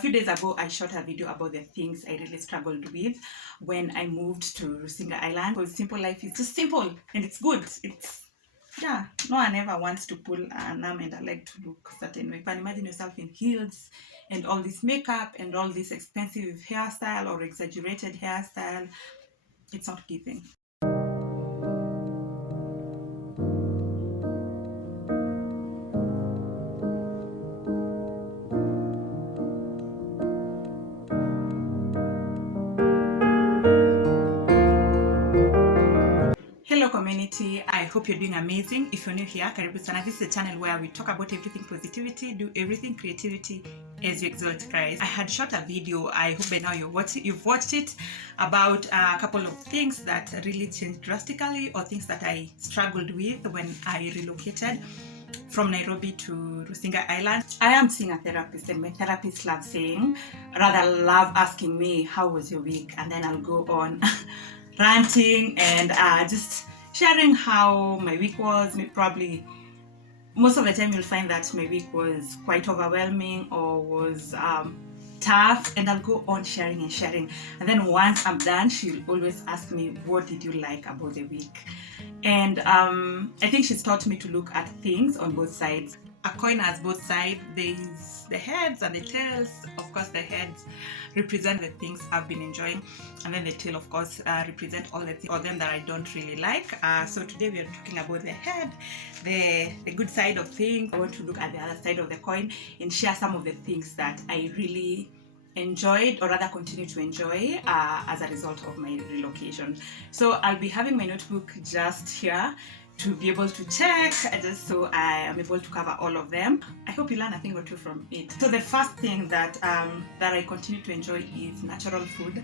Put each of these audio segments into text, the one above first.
few days ago, I shot a video about the things I really struggled with when I moved to Rusinga Island. Because simple life is just simple and it's good. Yeah, no one ever wants to pull an arm and a leg to look a certain way. You can imagine yourself in heels and all this makeup and all this expensive hairstyle or exaggerated hairstyle. It's not giving. Hello community, I hope you're doing amazing. If you're new here, karibu sana. This is a channel where we talk about everything positivity, do everything creativity as you exalt Christ. I had shot a video, I hope by now you've watched it, about a couple of things that really changed drastically or things that I struggled with when I relocated from Nairobi to Rusinga Island. I am seeing a therapist and my therapist love asking me, how was your week? And then I'll go on ranting and just sharing how my week was. Probably most of the time you'll find that my week was quite overwhelming or was tough, and I'll go on sharing and sharing, and then once I'm done, she'll always ask me, what did you like about the week? And I think she's taught me to look at things on both sides. A coin has both sides. There's the heads and the tails. Of course, the heads represent the things I've been enjoying, and then the tail, of course, represent all of them that I don't really like. So today we are talking about the head, the good side of things. I want to look at the other side of the coin and share some of the things that I really enjoyed, or rather continue to enjoy, as a result of my relocation. So I'll be having my notebook just here to be able to check, just so I am able to cover all of them. I hope you learn a thing or two from it. So the first thing that I continue to enjoy is natural food.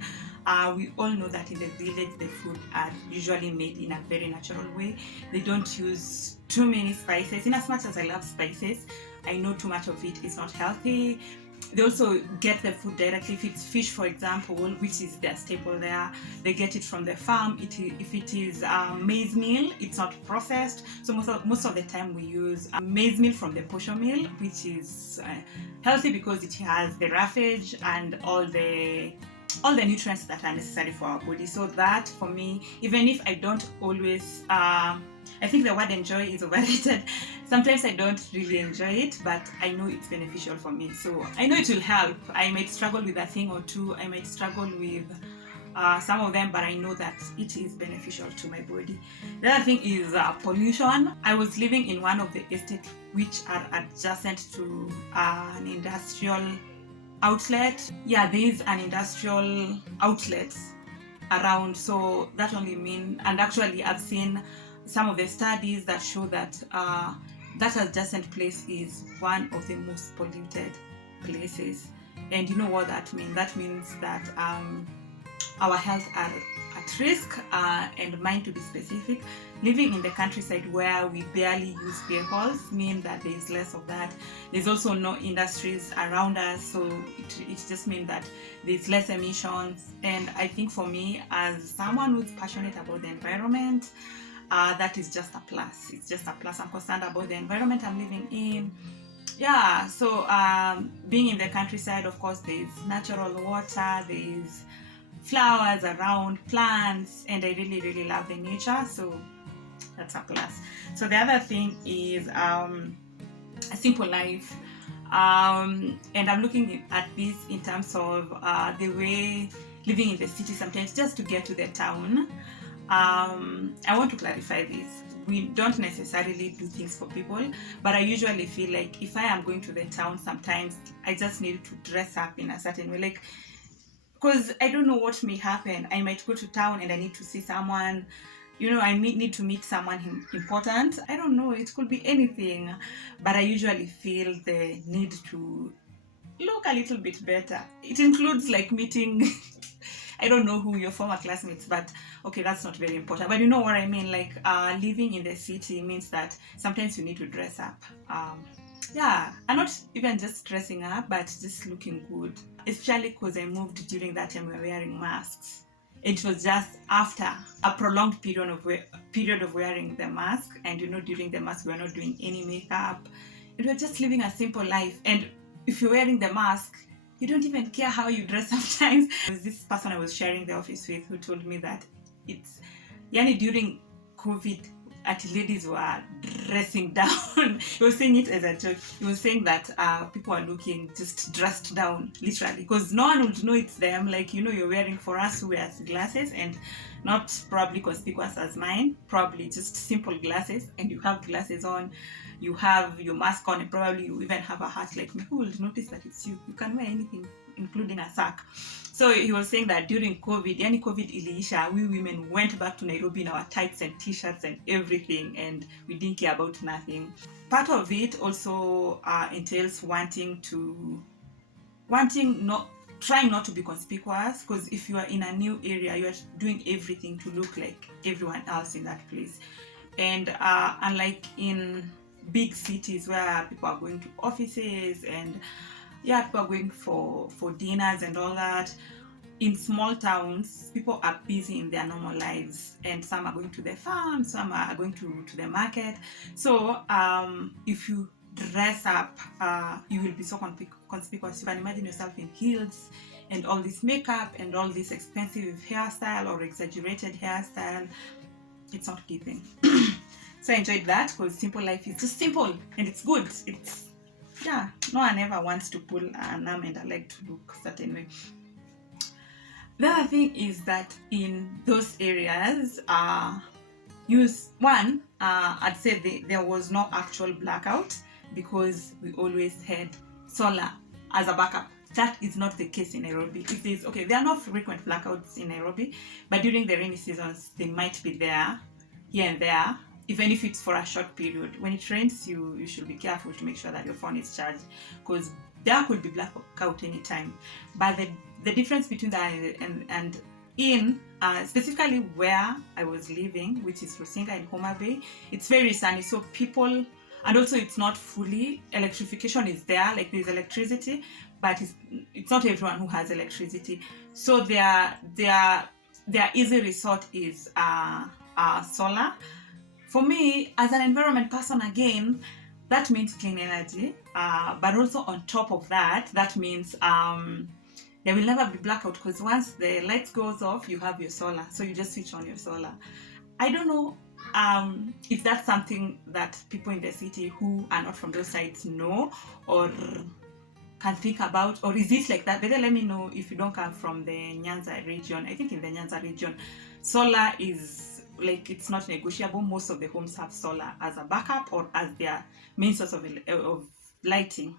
We all know that in the village, the food are usually made in a very natural way. They don't use too many spices. In as much as I love spices, I know too much of it is not healthy. They also get the food directly. If it's fish, for example, which is their staple there, they get it from the farm. If it is maize meal, it's not processed. So most of the time we use maize meal from the posho meal, which is healthy because it has the roughage and all the nutrients that are necessary for our body. So that, for me, even if I don't always I think the word enjoy is overrated. Sometimes I don't really enjoy it, but I know it's beneficial for me. So I know it will help. I might struggle with a thing or two. I might struggle with some of them, but I know that it is beneficial to my body. The other thing is pollution. I was living in one of the estates which are adjacent to an industrial outlet. Yeah, there is an industrial outlet around. So that only means, and actually I've seen some of the studies that show that that adjacent place is one of the most polluted places. And you know what that means? That means that our health are at risk, and mine, to be specific. Living in the countryside where we barely use vehicles means that there is less of that. There's also no industries around us, so it just means that there's less emissions. And I think for me, as someone who's passionate about the environment, that is just a plus. It's just a plus. I'm concerned about the environment I'm living in. Yeah, so being in the countryside, of course, there's natural water, there's flowers around, plants, and I really, really love the nature. So that's a plus. So the other thing is a simple life. And I'm looking at this in terms of the way living in the city sometimes just to get to the town. I want to clarify this. We don't necessarily do things for people, but I usually feel like if I am going to the town, sometimes I just need to dress up in a certain way, like, because I don't know what may happen. I might go to town and I need to see someone, I need to meet someone important. I don't know, it could be anything, but I usually feel the need to look a little bit better. It includes like meeting I don't know who your former classmates, but okay, that's not very important. But you know what I mean? Like living in the city means that sometimes you need to dress up. Yeah, and not even just dressing up, but just looking good. Especially because I moved during that time we were wearing masks. It was just after a prolonged period of wearing the mask, and during the mask we were not doing any makeup. We were just living a simple life, and if you're wearing the mask, You don't even care how you dress sometimes. There was this person I was sharing the office with who told me that it's yani during COVID, ladies were dressing down. He was saying it as a joke. He was saying that people are looking just dressed down, literally, because no one would know it's them. Like, you're wearing, for us who wears glasses, and not probably conspicuous as mine, probably just simple glasses, and you have glasses on, you have your mask on, and probably you even have a hat. Like, who will notice that it's you? You can wear anything, including a sack. So he was saying that during COVID, yani COVID iliisha, we women went back to Nairobi in our tights and t-shirts and everything, and we didn't care about nothing. Part of it also entails trying not to be conspicuous, because if you are in a new area, you are doing everything to look like everyone else in that place. And unlike in big cities where people are going to offices and people are going for dinners and all that, in small towns, people are busy in their normal lives, and some are going to their farms, some are going to the market. So if you dress up, you will be so conspicuous. You can imagine yourself in heels and all this makeup and all this expensive hairstyle or exaggerated hairstyle. It's not keeping. So I enjoyed that, because simple life is just simple and it's good. No one ever wants to pull an arm and a leg to look a certain way. The other thing is that in those areas, I'd say there was no actual blackout, because we always had solar as a backup. That is not the case in Nairobi. There are no frequent blackouts in Nairobi, but during the rainy seasons, they might be there, here and there, even if it's for a short period. When it rains, you should be careful to make sure that your phone is charged, because there could be blackout anytime. But the difference between that and in specifically where I was living, which is Rusinga in Homa Bay, it's very sunny, so people, and also it's not fully, electrification is there, like there's electricity, but it's not everyone who has electricity. So their easy resort is solar. For me, as an environment person, again, that means clean energy, but also on top of that, that means there will never be blackout, because once the lights goes off, you have your solar, so you just switch on your solar. I don't know if that's something that people in the city who are not from those sides know or can think about, or is it like that? Better let me know if you don't come from the Nyanza region. I think in the Nyanza region, solar is like, it's not negotiable. Most of the homes have solar as a backup or as their main source of lighting.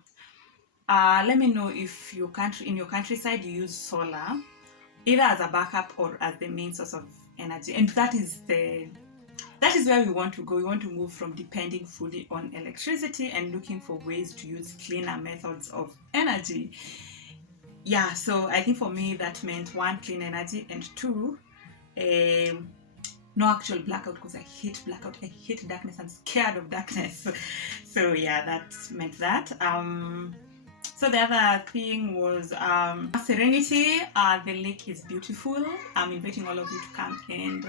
Let me know if in your countryside you use solar either as a backup or as the main source of energy. And that is where we want to go. We want to move from depending fully on electricity and looking for ways to use cleaner methods of energy. So I think for me that meant 1, clean energy, and 2, no actual blackout, because I hate blackout. I hate darkness. I'm scared of darkness. So that meant that. So the other thing was Serenity. The lake is beautiful. I'm inviting all of you to come and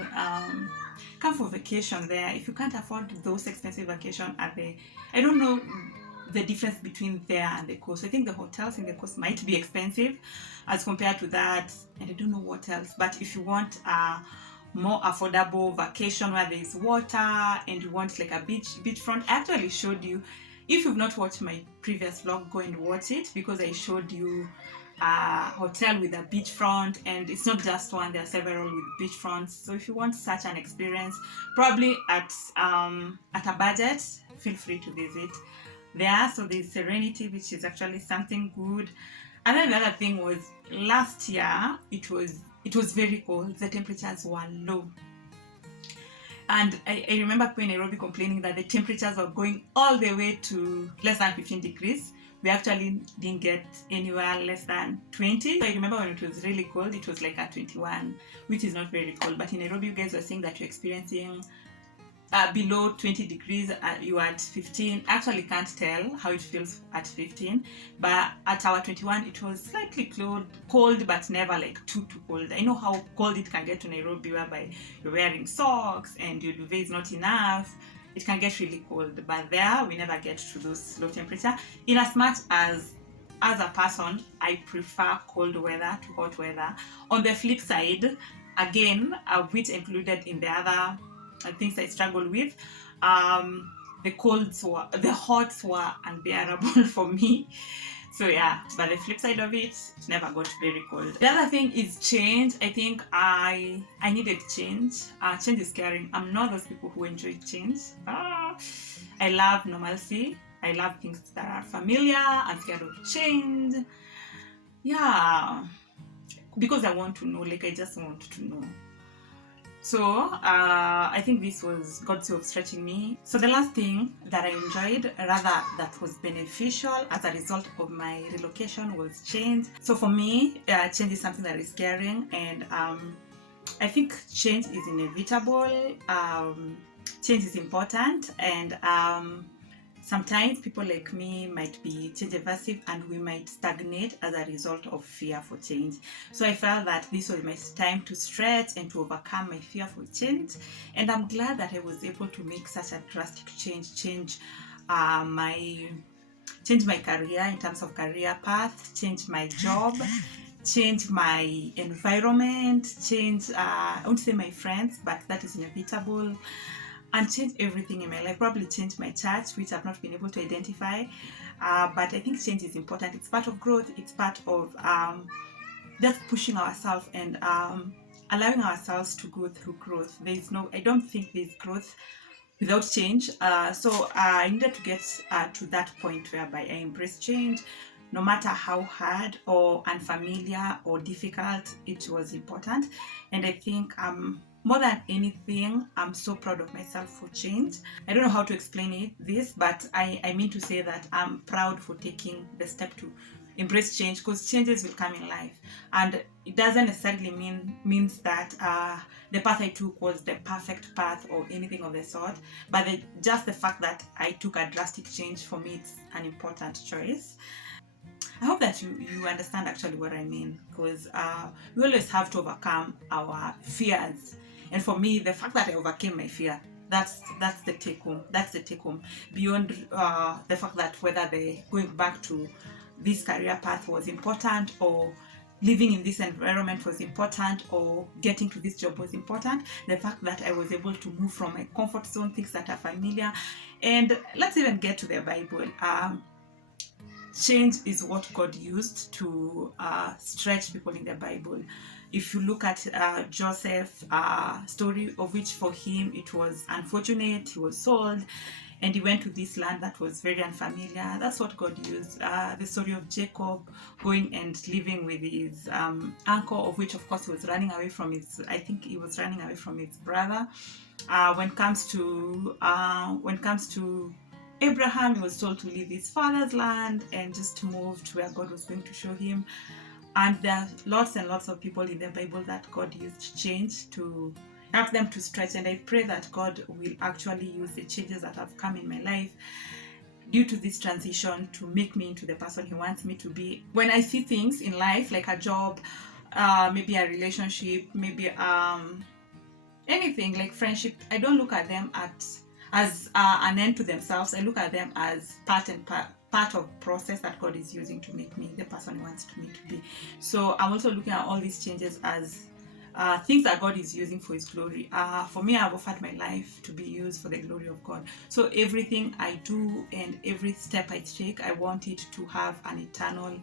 come for vacation there. If you can't afford those expensive vacations I don't know the difference between there and the coast. I think the hotels in the coast might be expensive as compared to that, and I don't know what else. But if you want more affordable vacation where there is water and you want like a beachfront, I actually showed you. If you've not watched my previous vlog, go and watch it, because I showed you a hotel with a beachfront, and it's not just one, there are several with beachfronts. So if you want such an experience, probably at a budget, feel free to visit there. So there's Serenity, which is actually something good. And then the other thing was, last year it was very cold. The temperatures were low. And I remember people in Nairobi complaining that the temperatures were going all the way to less than 15 degrees. We actually didn't get anywhere less than 20. I remember when it was really cold, it was like at 21, which is not very cold. But in Nairobi, you guys were saying that you're experiencing below 20 degrees, you at 15. Actually can't tell how it feels at 15, but at our 21 it was slightly cold, but never like too cold. I know how cold it can get to Nairobi, whereby you're wearing socks and your duvet is not enough. It can get really cold, but there we never get to those low temperature, in as much as as a person, I prefer cold weather to hot weather. On the flip side, again, which included in the other things I struggled with, the hots were unbearable for me. So yeah, but the flip side of it never got very cold. The other thing is change. I think I needed change. Change is scary. I'm not those people who enjoy change. I love normalcy. I love things that are familiar. I'm scared of change. Yeah, because I want to know. Like, I just want to know. So I think this was God's way of stretching me. So the last thing that I enjoyed, rather that was beneficial as a result of my relocation, was change. So for me, change is something that is scaring, and I think change is inevitable. Change is important, and sometimes people like me might be change aversive, and we might stagnate as a result of fear for change. So I felt that this was my time to stretch and to overcome my fear for change. And I'm glad that I was able to make such a drastic change my career in terms of career path, change my job, change my environment, change, I won't say my friends, but that is inevitable, and change everything in my life. Probably change my church, which I've not been able to identify, but I think change is important. It's part of growth. It's part of just pushing ourselves and allowing ourselves to go through growth. I don't think there's growth without change. So I needed to get to that point whereby I embrace change. No matter how hard or unfamiliar or difficult, it was important. And I think more than anything, I'm so proud of myself for change. I don't know how to explain this, but I mean to say that I'm proud for taking the step to embrace change, because changes will come in life, and it doesn't necessarily means that the path I took was the perfect path or anything of the sort, but just the fact that I took a drastic change, for me, it's an important choice. I hope that you understand actually what I mean, because we always have to overcome our fears. And for me, the fact that I overcame my fear, that's the take home. That's the take home. Beyond the fact that whether going back to this career path was important, or living in this environment was important, or getting to this job was important, the fact that I was able to move from my comfort zone, things that are familiar. And let's even get to the Bible. Change is what God used to stretch people in the Bible. If you look at Joseph's story, of which for him it was unfortunate, he was sold, and he went to this land that was very unfamiliar. That's what God used. The story of Jacob going and living with his uncle, of which of course he was running away from his brother. When it comes to Abraham, he was told to leave his father's land and just to move to where God was going to show him. And there are lots and lots of people in the Bible that God used change to help them to stretch. And I pray that God will actually use the changes that have come in my life due to this transition to make me into the person He wants me to be. When I see things in life, like a job, maybe a relationship, maybe anything like friendship, I don't look at them as an end to themselves. I look at them as part of process that God is using to make me the person He wants me to be. So I'm also looking at all these changes as things that God is using for His glory. For me, I've offered my life to be used for the glory of God. So everything I do and every step I take, I want it to have an eternal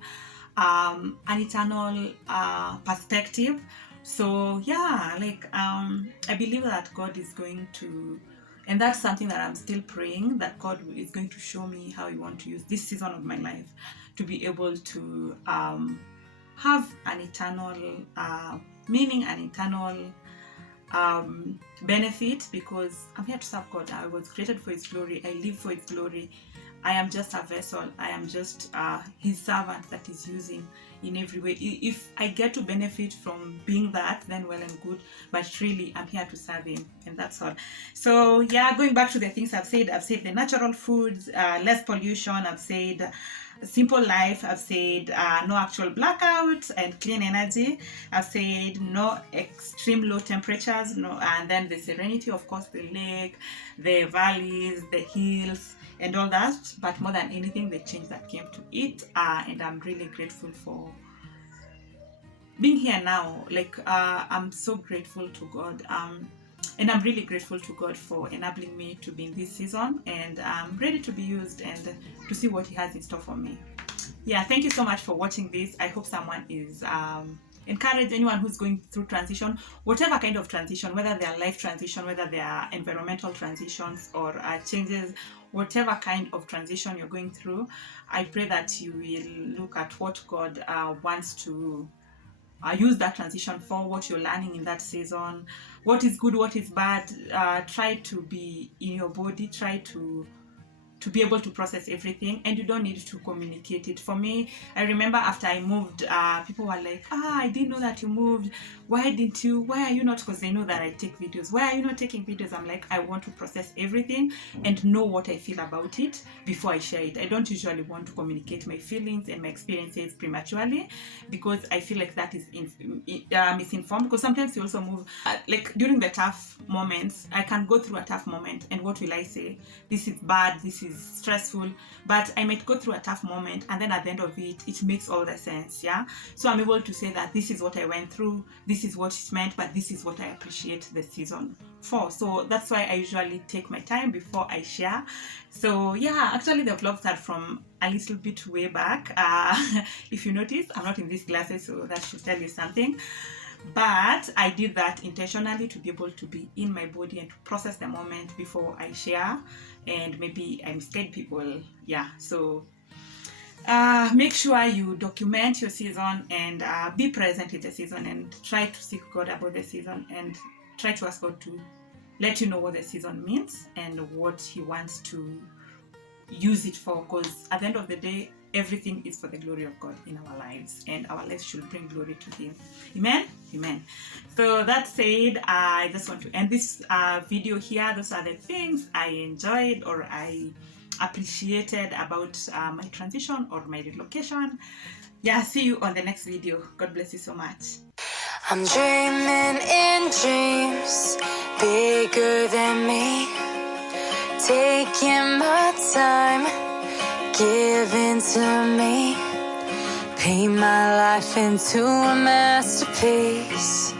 perspective. So yeah, I believe that God is going to, and that's something that I'm still praying, that God is going to show me how He wants to use this season of my life to be able to have an eternal meaning, an eternal benefit, because I'm here to serve God. I was created for His glory. I live for His glory. I am just a vessel. I am just His servant that He's using in every way. If I get to benefit from being that, then well and good. But really, I'm here to serve Him, and that's all. So yeah, going back to the things I've said the natural foods, less pollution. I've said simple life. I've said no actual blackouts and clean energy. I've said no extreme low temperatures. No, and then the serenity, of course, the lake, the valleys, the hills. and all that, but more than anything, the change that came to it. And I'm really grateful for being here now. Like, I'm so grateful to God. And I'm really grateful to God for enabling me to be in this season, and I'm ready to be used and to see what He has in store for me. Yeah, thank you so much for watching this. I hope someone is encouraged. Anyone who's going through transition, whatever kind of transition, whether they are life transition, whether they are environmental transitions or changes, whatever kind of transition you're going through, I pray that you will look at what God wants to use that transition for, what you're learning in that season, what is good, what is bad. Try to be in your body, try to be able to process everything, and you don't need to communicate it. For me, I remember after I moved, people were like, I didn't know that you moved. Why are you not, because they know that I take videos, why are you not taking videos? I'm like, I want to process everything and know what I feel about it before I share it. I don't usually want to communicate my feelings and my experiences prematurely, because I feel like that is misinformed. Because sometimes you also move, like during the tough moments, I can go through a tough moment, and what will I say? This is bad, this is stressful, but I might go through a tough moment, and then at the end of it, it makes all the sense. Yeah, so I'm able to say that this is what I went through, this is what it meant, but this is what I appreciate the season for. So that's why I usually take my time before I share. So yeah, actually the vlogs are from a little bit way back. If you notice, I'm not in these glasses, so that should tell you something. But I did that intentionally to be able to be in my body and to process the moment before I share, and maybe I misled people. Yeah, so make sure you document your season, and be present in the season, and try to seek God about the season, and try to ask God to let you know what the season means and what He wants to use it for, because at the end of the day, everything is for the glory of God in our lives, and our lives should bring glory to Him. Amen. Amen. So that said, I just want to end this video here. Those are the things I enjoyed or I appreciated about my transition or my relocation. Yeah, see you on the next video. God bless you so much. I'm dreaming in dreams bigger than me, taking my time, giving to me, paint my life into a masterpiece.